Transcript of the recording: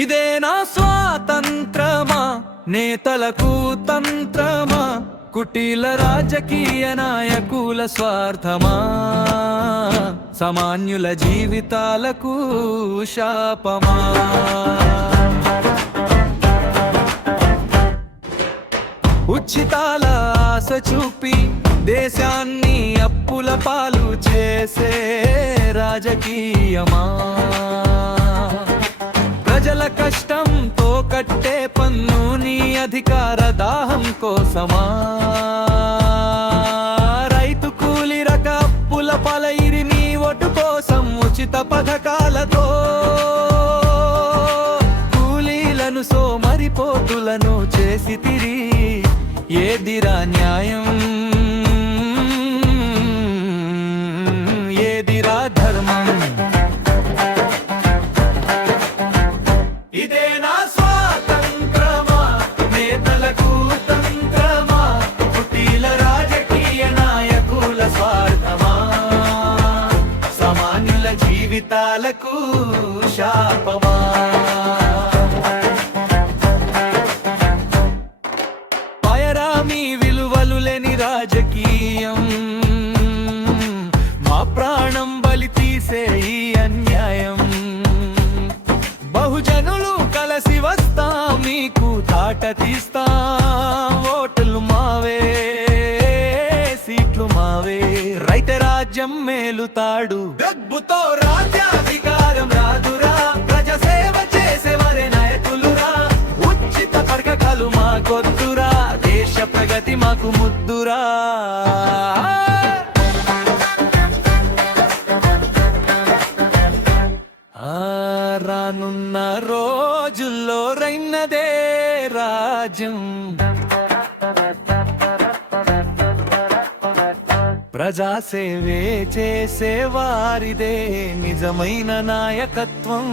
ఇదేనా స్వాతంత్రమా, నేతలకు తంత్రమా, కుటీల రాజకీయ నాయకుల స్వార్థమా, సామాన్యుల జీవితాలకు శాపమా? ఉచితాల ఆశ చూపి దేశాన్ని అప్పుల పాలు చేసే రాజకీయమా? ప్రజల కష్టంతో కట్టే పన్ను నీ అధికార దాహం కోసమా? రైతు కూలి రక అప్పుల పాలైరి నీ ఓటు కోసం ఉచిత పథకాలతో కూలీలను సోమరిపోతులను చేసి తిరి ఏదిరా న్యాయం, ఏదిరా ధర్మం? ఇదేనా స్వాతంత్రమా, నేతలకు తంత్రమా, కుటీల రాజకీయ నాయకుల స్వార్థమా, సామాన్యుల జీవితాలకు శాపమా? మీ విలువలు లేని రాజకీయం, మా ప్రాణం బలి తీసే ఈ అన్యాయం. బహుజనులు కలసి వస్తాం, మీకు తాట తీస్తాం, ఓటులు మావే, సీట్లు మావే. రైత రాజ్యం మేలుతాడు, గబ్బుతో రాజ్యాధికారం రాదురా, ప్రజాసేవ చేసేవారే నాయకులురా, ఉచిత పథకాలు మాకొద్దురా, దేశ ప్రగతి మాకు ముద్దురా. రానున్న రోజుల్లో రైనదే రాజ్యం, ప్రజాసేవే చేసే వారిదే నిజమైన నాయకత్వం.